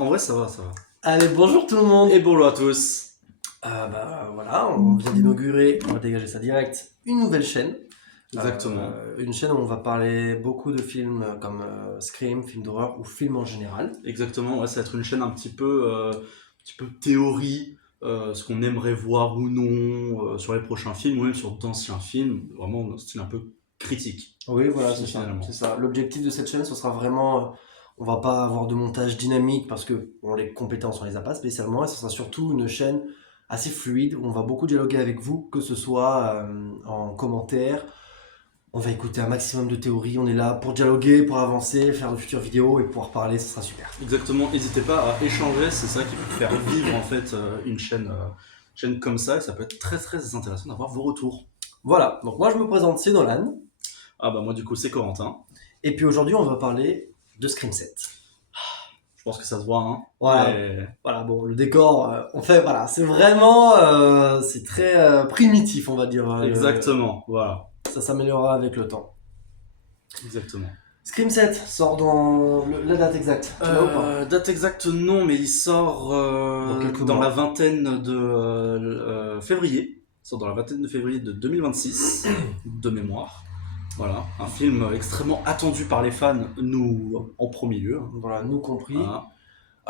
en vrai ça va, ça va. Allez, bonjour tout le monde. Et bonjour à tous. Voilà, on vient d'inaugurer, on va dégager ça direct, une nouvelle chaîne. Exactement. Une chaîne où on va parler beaucoup de films comme Scream, films d'horreur ou films en général. Exactement, ouais, ça va être une chaîne un petit peu théorie, ce qu'on aimerait voir ou non sur les prochains films, ou même sur d'anciens films, vraiment dans un style un peu critique, Oui, voilà, c'est ça. finalement. C'est ça. L'objectif de cette chaîne, ce sera vraiment, on va pas avoir de montage dynamique parce que les compétences, on les a pas spécialement, et ce sera surtout une chaîne assez fluide où on va beaucoup dialoguer avec vous, que ce soit en commentaire. On va écouter un maximum de théories, on est là pour dialoguer, pour avancer, faire de futures vidéos et pouvoir parler, ce sera super. Exactement, n'hésitez pas à échanger, c'est ça qui peut faire vivre en fait une chaîne comme ça, et ça peut être très très intéressant d'avoir vos retours. Voilà, donc moi je me présente, c'est Nolan, Ah bah moi du coup c'est Corentin, et puis aujourd'hui on va parler de Scream 7. je pense que ça se voit, hein. Voilà, Mais- voilà, bon, le décor, voilà, c'est vraiment, c'est très primitif, on va dire. Exactement, voilà, Ça s'améliorera avec le temps. exactement. Scream 7 sort dans la date exacte, tu l'as ou pas? Date exacte non, mais il sort Dans quelques dans mois. la vingtaine de février. Il sort dans la vingtaine de février de 2026, de mémoire. Voilà, un film extrêmement attendu par les fans, nous en premier lieu. Voilà, nous compris. Voilà.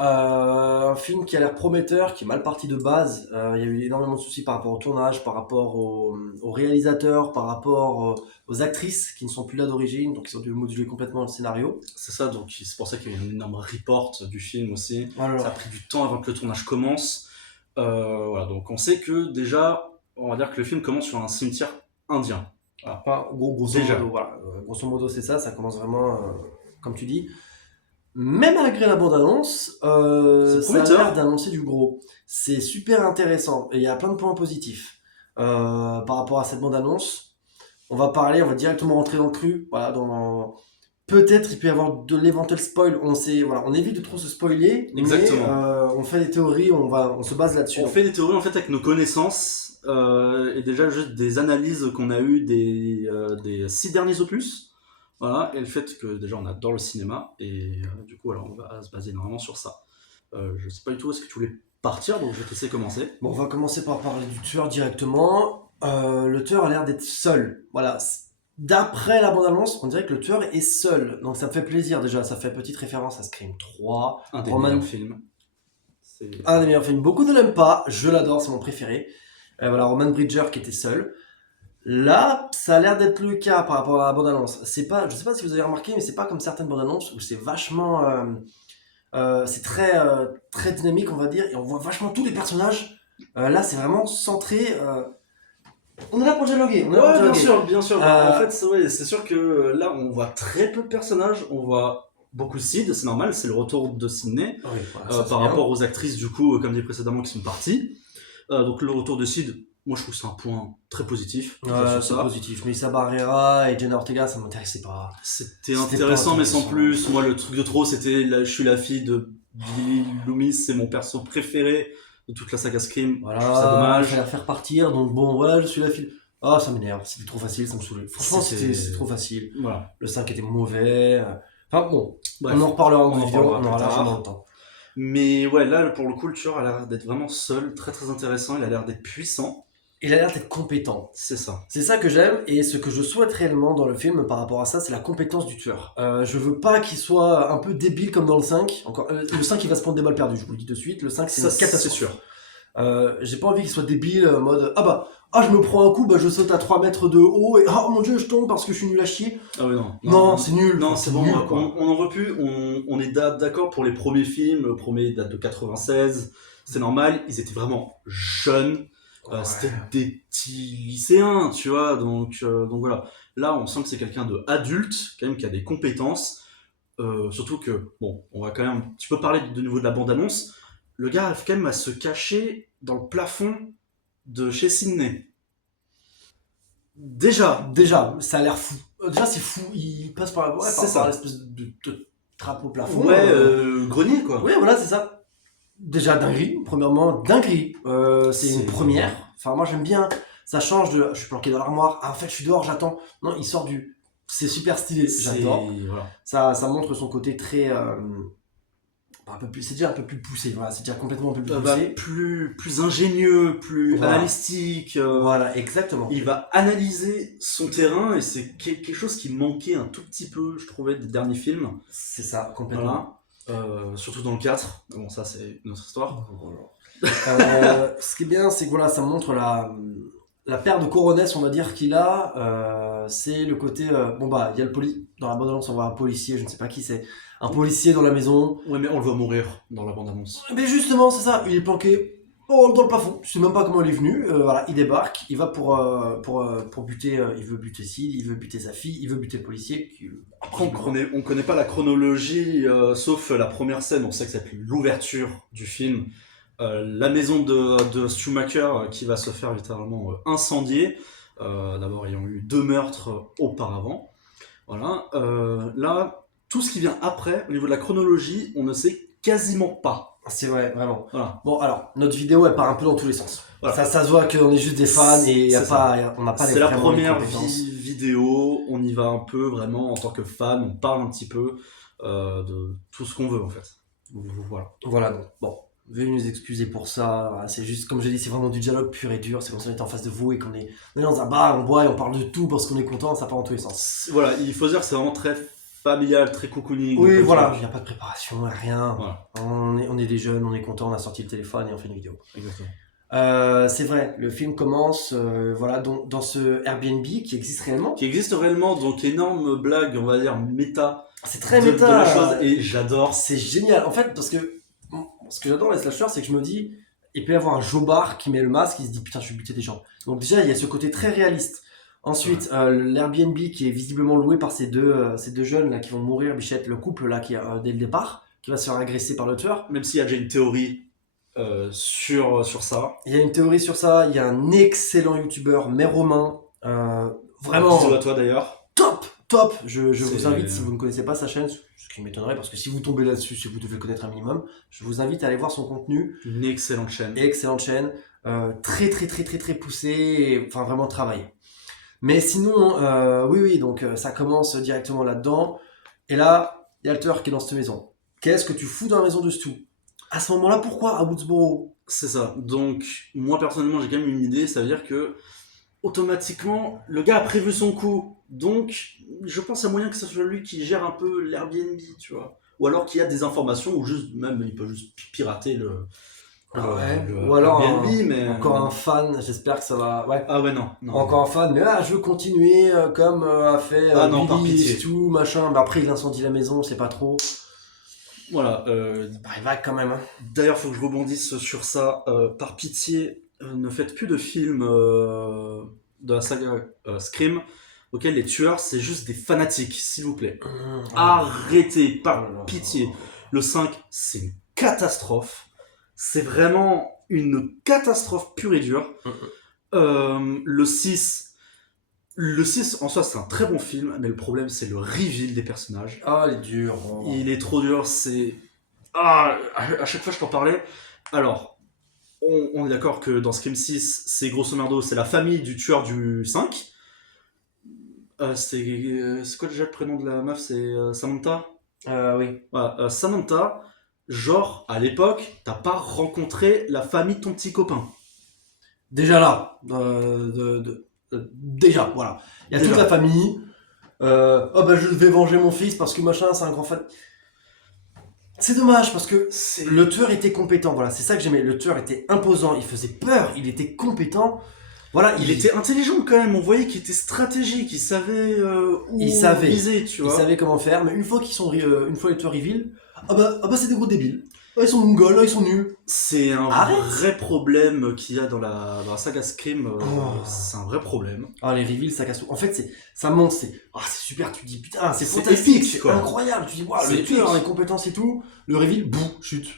Un film qui a l'air prometteur, qui est mal parti de base. Il y a eu énormément de soucis par rapport au tournage, par rapport au réalisateur, par rapport aux actrices qui ne sont plus là d'origine, donc ils ont dû moduler complètement le scénario. C'est ça, donc c'est pour ça qu'il y a eu un énorme report du film aussi. Alors, Ça a pris du temps avant que le tournage commence. Voilà, donc on sait que déjà, on va dire que le film commence sur un cimetière indien. Voilà. enfin, grosso Déjà. modo, voilà. Grosso modo, c'est ça commence vraiment, comme tu dis. Mais malgré la bande-annonce, C'est ça a prometteur. l'air d'annoncer du gros. C'est super intéressant et il y a plein de points positifs par rapport à cette bande-annonce. On va parler, on va directement rentrer dans le cru. Voilà, peut-être il peut y avoir de l'éventuel spoil. On évite de trop se spoiler, Exactement. mais on fait des théories, on se base là-dessus. On fait des théories en fait avec nos connaissances et déjà juste des analyses qu'on a eues des 6 derniers opus. Voilà, et le fait que déjà on adore le cinéma et du coup alors on va se baser énormément sur ça. Je sais pas du tout où est-ce que tu voulais partir, donc je vais te laisser commencer. Bon, on va commencer par parler du tueur directement. Le tueur a l'air d'être seul. Voilà. D'après la bande-annonce, on dirait que le tueur est seul. Donc ça me fait plaisir déjà. Ça fait petite référence à Scream 3. Un des Roman- meilleurs films. C'est... Un des meilleurs films. Beaucoup ne l'aiment pas. Je l'adore, c'est mon préféré. Voilà, Roman Bridger qui était seul. Là, ça a l'air d'être le cas par rapport à la bande-annonce. Je sais pas si vous avez remarqué, mais c'est pas comme certaines bandes-annonces où c'est vachement, c'est très dynamique, on va dire, et on voit vachement tous les personnages. Là, c'est vraiment centré. On est là pour dialoguer. On est là pour Ouais, bien dialoguer. sûr, bien sûr. Euh, En fait, c'est sûr que là on voit très peu de personnages, on voit beaucoup Sid, c'est normal, c'est le retour de Sydney. Oui, voilà, ça, c'est Par bien. rapport aux actrices, du coup, comme dit précédemment, qui sont parties. Donc le retour de Sid, moi je trouve que c'est un point très positif. Sur C'est ça. positif. Melissa Barrera et Jenna Ortega, ça m'intéressait pas. C'était C'était intéressant, pas mais sans intéressant. plus. Moi, le truc de trop, c'était je suis la fille de Billy Loomis, c'est mon perso préféré de toute la saga Scream. Voilà, Je trouve ça il dommage. fallait la faire partir, donc bon, voilà, je suis la file. Ah, ça m'énerve, c'était trop facile, ça me saoulait. Franchement, c'était trop facile. Voilà. Le 5 était mauvais. Enfin bon, Bref. on en reparlera en on en vidéo, reparlera on aura plus tard. largement le temps. Mais ouais, là, pour le coup, le tueur a l'air d'être vraiment seul, très très intéressant, il a l'air d'être puissant. Il a l'air d'être compétent. C'est ça. C'est ça que j'aime, et ce que je souhaite réellement dans le film par rapport à ça, c'est la compétence du tueur. Je veux pas qu'il soit un peu débile comme dans le 5. Encore, le 5, il va se prendre des balles perdues, je vous le dis de suite. Le 5, c'est Ça, une catastrophe. c'est sûr. J'ai pas envie qu'il soit débile, en mode je me prends un coup, je saute à 3 mètres de haut et oh mon dieu, je tombe parce que je suis nul à chier. Ah oui, non. Non, c'est nul. Non, Enfin, c'est bon, nul, quoi. on en veut plus. On est d'accord pour les premiers films. Le premier date de 96. C'est normal, ils étaient vraiment jeunes. Ouais. C'était des petits lycéens, tu vois. Donc voilà. Là, on sent que c'est quelqu'un de adulte, quand même, qui a des compétences. Surtout que, bon, on va quand même un petit peu parler de nouveau de la bande-annonce. Le gars arrive quand même à se cacher dans le plafond de chez Sydney. Déjà, Ça a l'air fou. Déjà, c'est fou. Il passe par C'est ça. l'espèce de trappe au plafond. ouais, grenier quoi. Ouais, voilà, c'est ça. Déjà, dinguerie. Premièrement, dinguerie. C'est une C'est- première. Enfin, moi, j'aime bien. Ça change de. Je suis planqué dans l'armoire. Ah, en fait, je suis dehors, j'attends. Non, il sort du. C'est super stylé. J'adore. Voilà. Ça montre son côté très. un peu plus, c'est déjà un peu plus poussé, voilà, c'est déjà complètement un peu plus Bah, poussé. plus ingénieux, plus Voilà. analytique. Voilà, exactement. Il va analyser son terrain et c'est quelque chose qui manquait un tout petit peu, je trouvais, des derniers films. C'est ça, complètement. Voilà. Surtout dans le 4. Bon, ça, c'est une autre histoire. Ce qui est bien, c'est que voilà, ça montre la paire de coronesses, on va dire, qu'il a. C'est le côté. Bon, bah, il y a dans la bande-annonce, on voit un policier, je ne sais pas qui c'est. Un policier dans la maison. Ouais, mais on le voit mourir dans la bande-annonce. Mais justement, c'est ça, il est planqué dans le plafond. Je sais même pas comment il est venu. Voilà, il débarque, il va pour buter. Il veut buter Sid, il veut buter sa fille, il veut buter le policier. Après, on connaît pas la chronologie, sauf la première scène, on sait que c'est l'ouverture du film. La maison de Schumacher qui va se faire littéralement incendier. D'abord, ayant eu 2 meurtres auparavant. Voilà. Là, tout ce qui vient après, au niveau de la chronologie, on ne sait quasiment pas. C'est vrai, vraiment. Voilà. Bon, alors, notre vidéo, elle part un peu dans tous les sens. Voilà. Ça se voit qu'on est juste des fans et on n'a pas C'est la vraiment les première compétences. vidéo, on y va un peu vraiment en tant que fan, on parle un petit peu de tout ce qu'on veut en fait. Voilà. Voilà, donc, bon, veuillez nous excuser pour ça. Voilà, c'est juste, comme j'ai dit, c'est vraiment du dialogue pur et dur. C'est comme si on était en face de vous et qu'on est dans un bar, on boit et on parle de tout parce qu'on est content, ça part dans tous les sens. Voilà, il faut dire que c'est vraiment très familial, très cocooning. Oui, comme voilà, truc. il n'y a pas de préparation, rien. Voilà, On est des jeunes, on est content, on a sorti le téléphone et on fait une vidéo. exactement. C'est vrai, le film commence voilà, dans ce Airbnb qui existe réellement. Qui existe réellement, donc énorme blague, on va dire méta. C'est très de méta. la chose et j'adore. C'est génial. En fait, parce que ce que j'adore les slashers, c'est que je me dis, il peut y avoir un jobard qui met le masque, il se dit putain, je vais buter des gens. Donc déjà, il y a ce côté très réaliste. Ensuite, l'Airbnb qui est visiblement loué par ces deux jeunes là qui vont mourir, Bichette, le couple là qui dès le départ, qui va se faire agresser par le tueur. Même s'il y a déjà une théorie sur ça. Il y a une théorie sur ça. Il y a un excellent youtubeur, Méromain, vraiment. Bisous à toi d'ailleurs. Top. Je vous invite, si vous ne connaissez pas sa chaîne, ce qui m'étonnerait parce que si vous tombez là-dessus, c'est que vous devez le connaître un minimum. Je vous invite à aller voir son contenu. Une excellente chaîne. Excellente chaîne, très poussée, enfin vraiment travaillée. Mais sinon, oui, donc ça commence directement là-dedans. Et là, il y a le tueur qui est dans cette maison. Qu'est-ce que tu fous dans la maison de Stu? À ce moment-là, pourquoi à Woodsboro? C'est ça. Donc, moi personnellement, j'ai quand même une idée. Ça veut dire que, automatiquement, le gars a prévu son coup. Donc, je pense qu'il y a moyen que ce soit lui qui gère un peu l'Airbnb, tu vois. Ou alors qu'il y a des informations, ou juste, même, il peut juste pirater le Ou alors Airbnb, mais... encore un fan, j'espère que ça va. Ouais. Ah ouais, non. Encore un fan, mais je veux continuer comme a fait non, par Billy pitié. et Stu, machin. Mais après, il incendie la maison, c'est pas trop. Voilà. Il va quand même. Hein. D'ailleurs, faut que je rebondisse sur ça. Par pitié, ne faites plus de films de la saga Scream auxquels les tueurs, c'est juste des fanatiques, s'il vous plaît. Arrêtez, par pitié. Le 5, c'est une catastrophe. C'est vraiment une catastrophe pure et dure. Le 6, en soi, c'est un très bon film, mais le problème, c'est le reveal des personnages. Il est dur. Il est trop dur, c'est... à chaque fois, je t'en parlais. Alors, on est d'accord que dans Scream 6, c'est grosso merdo, c'est la famille du tueur du 5. C'est quoi déjà le prénom de la meuf? C'est Samantha? Oui. Voilà, Samantha, genre, à l'époque, t'as pas rencontré la famille de ton petit copain. Déjà là, déjà, voilà. Il y a toute la famille. Je vais venger mon fils parce que machin, c'est un grand fan. C'est dommage parce que le tueur était compétent, voilà, c'est ça que j'aimais. Le tueur était imposant, il faisait peur, il était compétent. Voilà, il était intelligent quand même, on voyait qu'il était stratégique, il savait où viser, tu vois. Il savait comment faire, mais une fois les tueurs reveal, c'est des gros débiles. Ils sont mongols, ils sont nuls. C'est un vrai problème qu'il y a dans la saga Scream. C'est un vrai problème. Les reveals, ça casse tout. En fait, ça monte, c'est super. Tu dis putain, c'est C'est fantastique, épique, c'est quoi. incroyable. Tu dis C'est le tueur, épique. les compétences et tout. Le reveal, chute.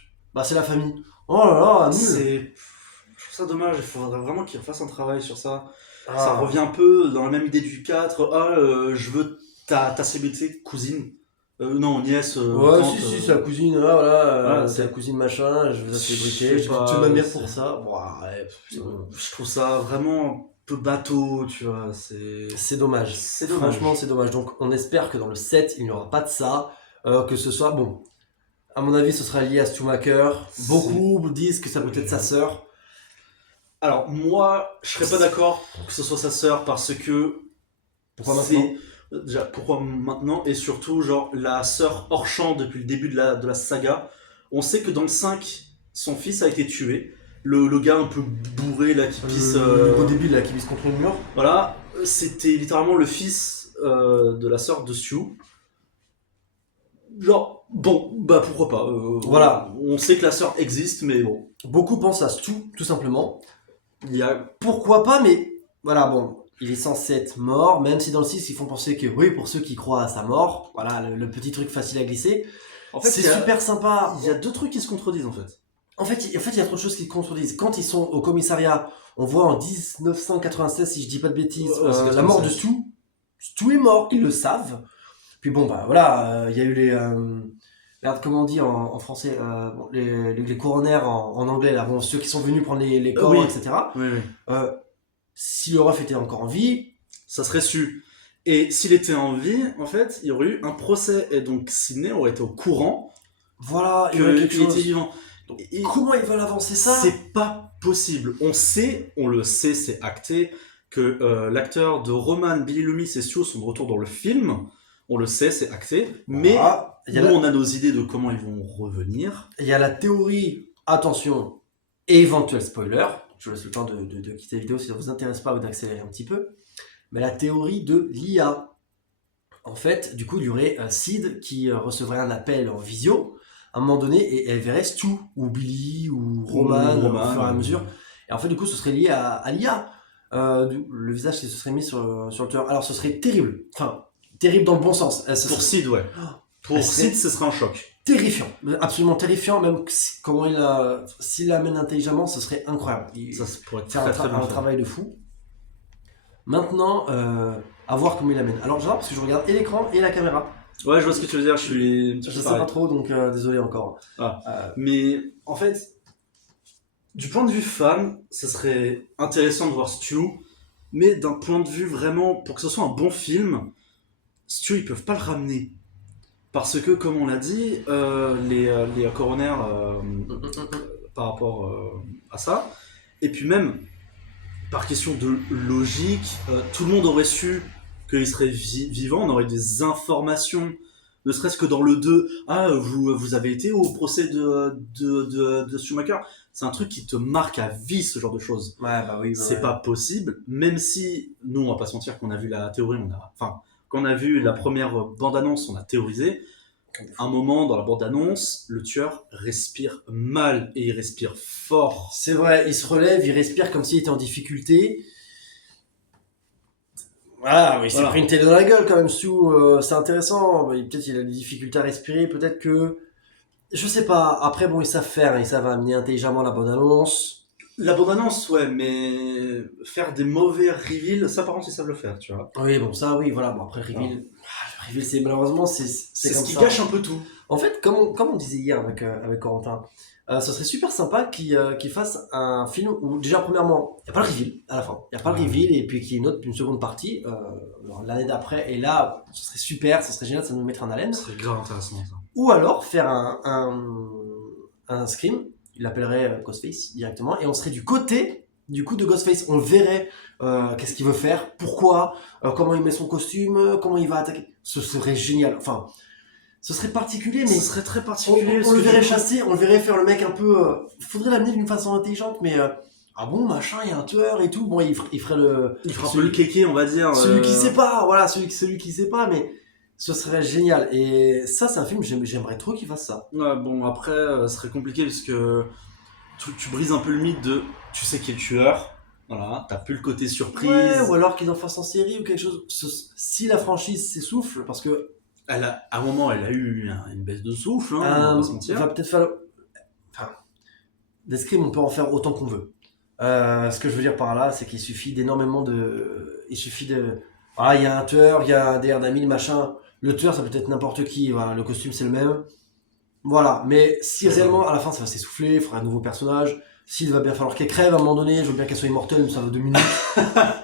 C'est la famille. Oh là là, nul. Je trouve ça dommage. Il faudrait vraiment qu'il refasse un travail sur ça. Ah. Ça revient un peu dans la même idée du 4. Je veux ta célébrité cousine. Non, nièce. Ouais, tante, si, c'est la cousine, voilà, c'est c'est- la cousine machin, je veux la Je célébrité, sais je vais pas, tuer ma mère c'est- pour ça. C'est bon. Je trouve ça vraiment un peu bateau, tu vois. C'est dommage. C'est dommage. Franchement, c'est dommage. Donc, on espère que dans le 7, il n'y aura pas de ça. Que ce soit bon. À mon avis, ce sera lié à Schumacher. Beaucoup disent que ça peut être sa sœur. Alors, moi, je serais pas d'accord que ce soit sa sœur parce que Pourquoi maintenant? déjà, pourquoi maintenant? Et surtout, genre, la sœur hors champ depuis le début de la saga. On sait que dans le 5, son fils a été tué. Le gars un peu bourré là qui pisse. Le gros débile là qui vise contre le mur. Voilà, c'était littéralement le fils de la sœur de Stu. Genre, bon, bah pourquoi pas. Voilà. On sait que la sœur existe, mais bon. Beaucoup pensent à Stu, tout simplement. Il y a. Pourquoi pas, mais voilà, bon, il est censé être mort, même si dans le 6, ils font penser que oui, pour ceux qui croient à sa mort, voilà, le petit truc facile à glisser. En fait, C'est super sympa. Il y a deux trucs qui se contredisent en fait. En fait, il y a trop de choses qui se contredisent. Quand ils sont au commissariat, on voit en 1996, si je dis pas de bêtises, Ouais, c'est la mort de 96. Stu. Stu est mort, ils le savent. Puis bon, bah voilà, il y a eu les. Merde, comment on dit en français bon, les coronaires en anglais, là, bon, ceux qui sont venus prendre les corps, Oui. etc. Oui, oui. Si le ref était encore en vie, Ça serait su. Et s'il était en vie, en fait, il y aurait eu un procès. Et donc Sidney aurait été au courant voilà, il y aurait qu'il quelque chose. était vivant. Et Comment ils veulent avancer ça? c'est pas possible. On le sait, c'est acté, que l'acteur de Roman, Billy Loomis et Stu sont de retour dans le film. On le sait, c'est acté. Mais Voilà. Il y a nous, la- on a nos idées de comment ils vont revenir. Il y a la théorie, attention, éventuel spoiler, je vous laisse le temps de quitter la vidéo si ça ne vous intéresse pas ou d'accélérer un petit peu, mais la théorie de l'IA. En fait, du coup, il y aurait Sid qui recevrait un appel en visio, à un moment donné, et elle verrait Stu, ou Billy, ou Roman, au fur et à mesure. Et en fait, du coup, ce serait lié à l'IA. Le visage qui se serait mis sur le tueur. Alors, ce serait terrible. Enfin, terrible dans le bon sens. Ce Pour serait Sid, ouais. Pour Elle serait- Sid, ce serait un choc. terrifiant. Absolument terrifiant. Même comment s'il l'amène intelligemment, ce serait incroyable. Ça pourrait être C'est très très bien un fait. travail de fou. Maintenant, à voir comment il l'amène. Alors, j'adore parce que je regarde et l'écran et la caméra. Ouais, je vois ce que tu veux dire, je suis un petit Je peu sais pareil. pas trop, donc désolé encore. Mais en fait, du point de vue fan, ça serait intéressant de voir Stu, mais d'un point de vue vraiment, pour que ce soit un bon film, Stu, ils peuvent pas le ramener. Parce que, comme on l'a dit, les coronaires, par rapport à ça, et puis même, par question de logique, tout le monde aurait su qu'il serait vivant, on aurait des informations, ne serait-ce que dans le 2, ah, vous avez été au procès de Schumacher. C'est un truc qui te marque à vie, ce genre de choses. Ouais, bah oui. C'est pas possible, même si, nous, on va pas se mentir qu'on a vu la théorie, enfin, quand on a vu la première bande-annonce, on a théorisé. Un moment dans la bande-annonce, le tueur respire mal et il respire fort. C'est vrai, il se relève, il respire comme s'il était en difficulté. Voilà, oui, il s'est Voilà. pris une télé dans la gueule quand même, Stu. C'est intéressant. Peut-être qu'il a des difficultés à respirer, peut-être que. Je sais pas. Après, bon, ils savent faire, ils savent amener intelligemment la bonne annonce. La bande-annonce, ouais, mais faire des mauvais reveals, ça par contre ils savent le faire, tu vois. Oui, bon, ça, oui, voilà. Bon, après, reveal. Le reveal, c'est malheureusement, c'est C'est comme ce qui ça. gâche un peu tout. En fait, comme on disait hier avec Corentin, ce serait super sympa qu'il fasse un film où, déjà, premièrement, il n'y a pas le reveal à la fin. Il n'y a pas le reveal, et puis qu'il y ait une seconde partie l'année d'après. Et là, ce serait super, ce serait génial, ça nous mettrait en haleine. Ce serait grave intéressant ça. Ou alors faire un scream, il l'appellerait Ghostface directement, et on serait du côté du coup de Ghostface. On le verrait, qu'est-ce qu'il veut faire, pourquoi, comment il met son costume, comment il va attaquer. Ce serait génial. Enfin, ce serait particulier, mais Ce serait très on particulier. parce le que verrait du coup- chasser, on le verrait faire le mec un peu. Faudrait l'amener d'une façon intelligente, mais ah bon, machin, il y a un tueur et tout. Bon, il ferait le. Il fera un peu le kéké, on va dire. Celui qui sait pas, voilà, celui qui sait pas, mais ce serait génial. Et ça, c'est un film, j'aimerais trop qu'il fasse ça. Ouais, bon, après, ce serait compliqué parce que tu brises un peu le mythe de tu sais qui est le tueur. Voilà, t'as plus le côté surprise. Ouais, ou alors qu'ils en fassent en série ou quelque chose. Si la franchise s'essouffle, parce que À un moment, elle a eu une baisse de souffle, hein, on va pas se on mentir. va peut-être faire. Enfin, des scrims, on peut en faire autant qu'on veut. Ce que je veux dire par là, c'est qu'il suffit d'énormément de. Il suffit de. Ah, il y a un tueur, il y a des Ardamil, machin. Le tueur, ça peut être n'importe qui. Voilà, le costume, c'est le même. Voilà, mais si C'est ça. réellement à la fin ça va s'essouffler, il faudra un nouveau personnage. S'il va bien falloir qu'elle crève à un moment donné, je veux bien qu'elle soit immortelle, mais ça va 2 minutes.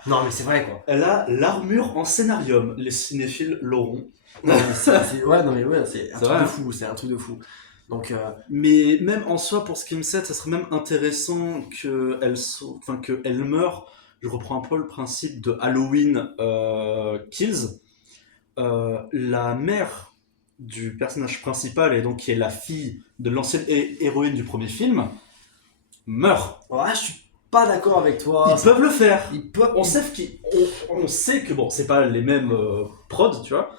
Non, mais c'est vrai quoi. Elle a l'armure en scénarium. Les cinéphiles l'auront. Non, mais ouais, non, mais ouais, c'est un C'est truc vrai, de hein. fou, c'est un truc de fou. Donc, Mais même en soi, pour Scream 7, ça serait même intéressant qu'elle meure. Je reprends un peu le principe de Halloween Kills. La mère du personnage principal, et donc qui est la fille de l'ancienne héroïne du premier film, meurt. ouais, je suis pas d'accord avec toi. Ils peuvent le faire. Ils peuvent. On sait que, bon, c'est pas les mêmes prods, tu vois,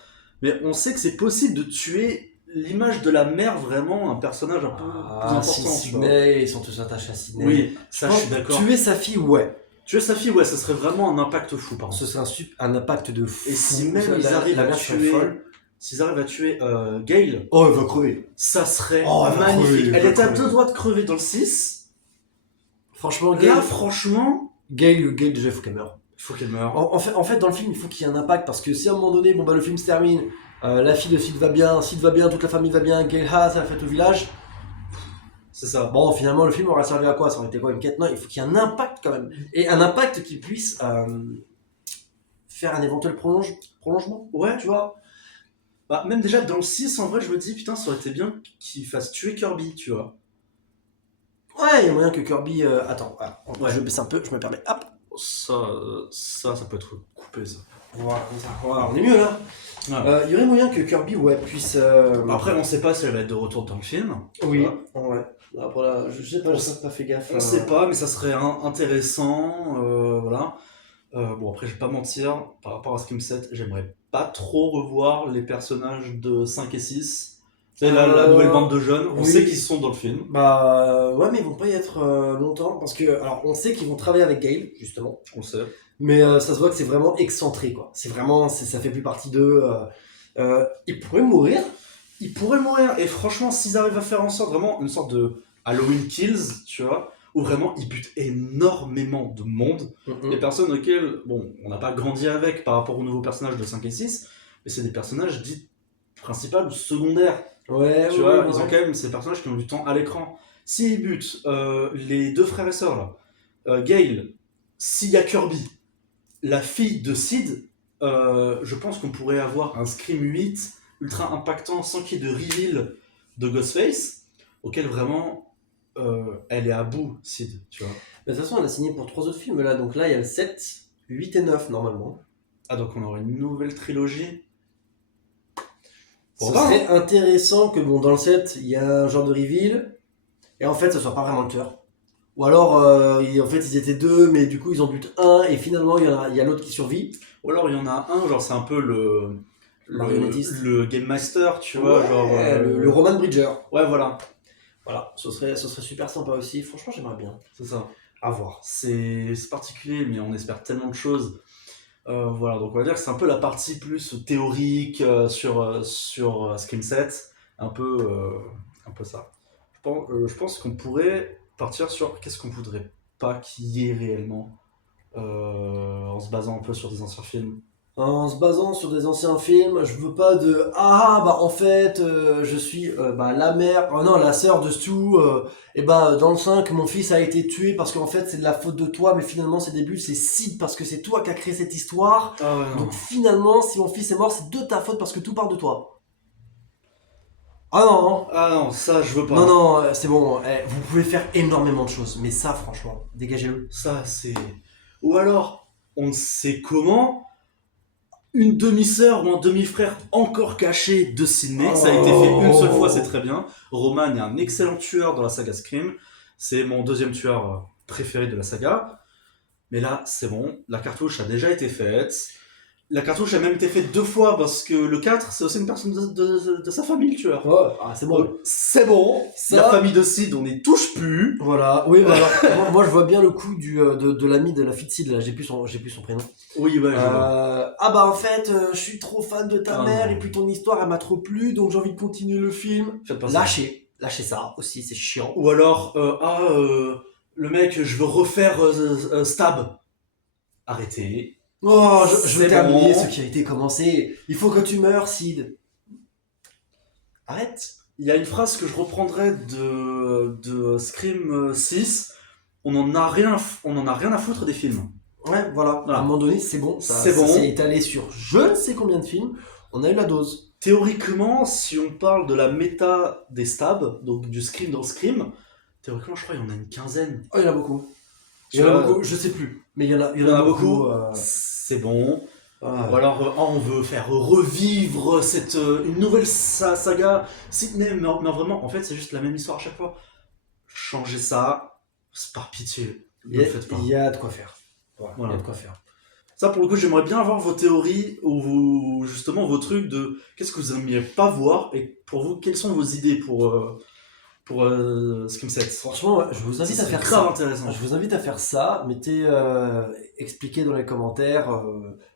mais on sait que c'est possible de tuer l'image de la mère, vraiment un personnage un peu plus important. Si tu vois. Sidney, ils sont tous attachés à Sidney. Oui, ça je suis d'accord. Tuer sa fille, ouais. Tuer sa fille, ouais, ça serait vraiment un impact fou, par contre. Ce serait un impact de fou. Et si même ils la arrivent à mère serait tuer, folle. s'ils arrivent à tuer Gale, Oh, elle va crever. ça serait Oh, elle va magnifique. crever, Elle va était à crever. 2 doigts de crever dans le 6. Franchement, Là, Gale, franchement, Gale, déjà, il faut qu'elle meure. il faut qu'elle meure. En fait, dans le film, il faut qu'il y ait un impact parce que si à un moment donné, bon bah le film se termine, la fille de Sid va bien, toute la famille va bien, Gale Haas, elle a fait au village. C'est ça. Bon, finalement, le film aurait servi à quoi? Ça aurait été quoi, une quête? Non, il faut qu'il y ait un impact quand même. Et un impact qui puisse faire un éventuel prolongement, Ouais, tu vois. bah, même déjà dans le 6, en vrai, je me dis, putain, ça aurait été bien qu'il fasse tuer Kirby, tu vois. Ouais, il y a moyen que Kirby. Attends, voilà. Ouais. Je baisse un peu, je me permets. Hop, Ça peut être coupé, ça. voilà, comme ça. Voilà, on est mieux là. Ouais. Il y aurait moyen que Kirby, ouais, puisse. Après, on sait pas si elle va être de retour dans le film. Oui, tu vois. ouais. Après, là, je sais pas, j'ai pas fait gaffe. On sait pas, mais ça serait intéressant. Voilà. Bon, après, je vais pas mentir, par rapport à Scream 7, j'aimerais pas trop revoir les personnages de 5 et 6. C'est la nouvelle bande de jeunes, on oui. sait qu'ils sont dans le film. Bah, ouais, mais ils vont pas y être longtemps parce que, alors, on sait qu'ils vont travailler avec Gale, justement. On le sait. Mais ça se voit que c'est vraiment excentré, quoi. C'est vraiment, ça fait plus partie d'eux. Ils pourraient mourir. Ils pourraient mourir, et franchement, s'ils arrivent à faire en sorte, vraiment, une sorte de Halloween Kills, tu vois, où vraiment ils butent énormément de monde, des personnes auxquelles, bon, on n'a pas grandi avec par rapport aux nouveaux personnages de 5 et 6, mais c'est des personnages dits principaux ou secondaires. Ouais, Tu vois, ils ont quand même ces personnages qui ont du temps à l'écran. S'ils butent les deux frères et sœurs là, Gale, s'il y a Kirby, la fille de Sid, je pense qu'on pourrait avoir un Scream 8 ultra impactant sans qu'il y ait de reveal de Ghostface, auquel vraiment elle est à bout, Sid, tu vois. De toute façon, on a signé pour 3 autres films là, donc là il y a le 7, 8 et 9 normalement. Ah, donc on aurait une nouvelle trilogie. Ce serait intéressant que bon, dans le 7, il y a un genre de reveal, et en fait, ce soit pas vraiment le tueur. Ou alors, en fait, ils étaient 2, mais du coup, ils en butent un, et finalement, il y a l'autre qui survit. Ou alors il y en a un, genre c'est un peu Marionnettiste. le Game Master, tu vois, Ouais, genre. le Roman Bridger. Ouais, voilà, Voilà, ce serait super sympa aussi. Franchement, j'aimerais bien. c'est ça. À voir. C'est particulier, mais on espère tellement de choses. Voilà, donc on va dire que c'est un peu la partie plus théorique sur Scream 7, un peu ça. Je pense qu'on pourrait partir sur qu'est-ce qu'on voudrait pas qu'il y ait réellement, en se basant un peu sur des anciens films. En se basant sur des anciens films, je veux pas de bah en fait je suis bah la mère, non la sœur de Stu, et bah dans le 5 mon fils a été tué parce qu'en fait c'est de la faute de toi, mais finalement c'est début c'est Sid parce que c'est toi qui as créé cette histoire. Ah ouais, non. Donc finalement si mon fils est mort c'est de ta faute parce que tout part de toi. Ah non, Ah non, ça je veux pas. non, c'est bon, vous pouvez faire énormément de choses, mais ça franchement, dégagez-le. Ça c'est. Ou alors, on ne sait comment, une demi-sœur ou un demi-frère encore caché de Sydney. Ça a été fait une seule fois, c'est très bien. Roman est un excellent tueur dans la saga Scream. C'est mon deuxième tueur préféré de la saga. Mais là, c'est bon. La cartouche a déjà été faite. La cartouche a même été faite 2 fois parce que le 4, c'est aussi une personne de sa famille, le tueur. Ouais, c'est bon. Donc, c'est bon. Ça- La famille de Sid, on n'y touche plus. Voilà, oui, bah alors, moi je vois bien le coup de l'ami de la fille de Sid, là, j'ai plus son prénom. Oui, ouais, je vois. Ah bah en fait, je suis trop fan de ta Ah mère non. et puis ton histoire elle m'a trop plu, donc j'ai envie de continuer le film. Faites pas ça. Lâchez ça aussi, c'est chiant. Ou alors, le mec, je veux refaire Stab. Arrêtez. Oh, je C'est veux terminer bon. ce qui a été commencé. Il faut que tu meurs, Sid. Arrête. Il y a une phrase que je reprendrai de Scream 6. On en a rien à foutre des films. Ouais, voilà. Voilà. À un moment donné, c'est bon. C'est bon. Ça s'est étalé sur je ne sais combien de films. On a eu la dose. théoriquement, si on parle de la méta des stabs, donc du scrim dans Scrim, théoriquement, je crois qu'il y en a une quinzaine. Oh, il y en a beaucoup. Tu Il y en a vois, beaucoup, je sais plus. Mais il y en a beaucoup, beaucoup. c'est bon. Ah, Ou alors, on veut faire revivre une nouvelle saga. Mais vraiment, en fait, c'est juste la même histoire à chaque fois. Changez ça, c'est par pitié. Ne le faites pas. il y a de quoi faire. Voilà, Voilà. il y a de quoi faire. Ça, pour le coup, j'aimerais bien avoir vos théories ou justement vos trucs de qu'est-ce que vous aimeriez pas voir et pour vous, quelles sont vos idées pour Scrimset. Franchement, ouais, je vous invite à C'est faire grave ça. intéressant. Je vous invite à faire ça. Mettez, expliquez dans les commentaires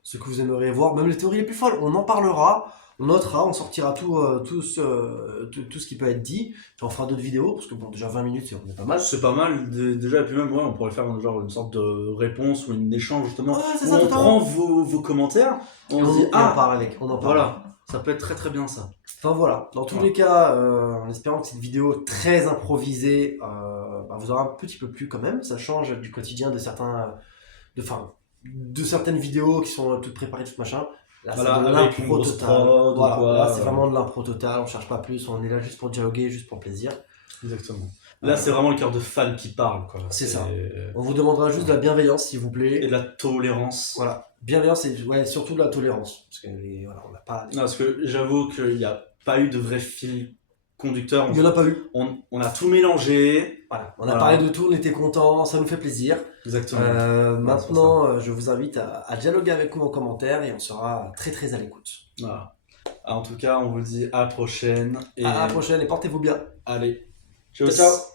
ce que vous aimeriez voir, même les théories les plus folles. On en parlera, on notera, on sortira tout ce qui peut être dit. Puis on fera d'autres vidéos, parce que bon, déjà 20 minutes, on est pas mal. C'est pas mal déjà, et puis même, ouais, on pourrait faire genre une sorte de réponse ou une échange justement. Ouais, c'est Où ça, on totalement. prend vos commentaires, Et on se dit, on en parle avec. On en parle. voilà, ça peut être très très bien ça. Enfin voilà, dans tous Ouais. les cas, en espérant que cette vidéo très improvisée vous aura un petit peu plu quand même. Ça change du quotidien de de certaines vidéos qui sont toutes préparées, tout machin. Là, Voilà, c'est de avec une l'impro grosse totale. prod ou Voilà, quoi, là c'est vraiment de l'impro totale, on cherche pas plus, on est là juste pour dialoguer, juste pour plaisir. Exactement. Là, c'est vraiment le cœur de fan qui parle, quoi. C'est ça. On vous demandera juste de la bienveillance, s'il vous Et plaît. de la tolérance. Voilà, bienveillance et ouais, surtout de la tolérance. Parce que voilà, on n'a pas. Non, parce que j'avoue qu'il n'y a pas eu de vrai fil conducteur. Il n'y en a pas eu. On a tout mélangé. Voilà, on a Voilà. parlé de tout, on était contents, ça nous fait plaisir. Exactement. Maintenant, je vous invite à dialoguer avec nous en commentaire et on sera très très à l'écoute. Voilà. En tout cas, on vous dit à la prochaine. Et À la prochaine et portez-vous bien. allez. Ciao, ciao.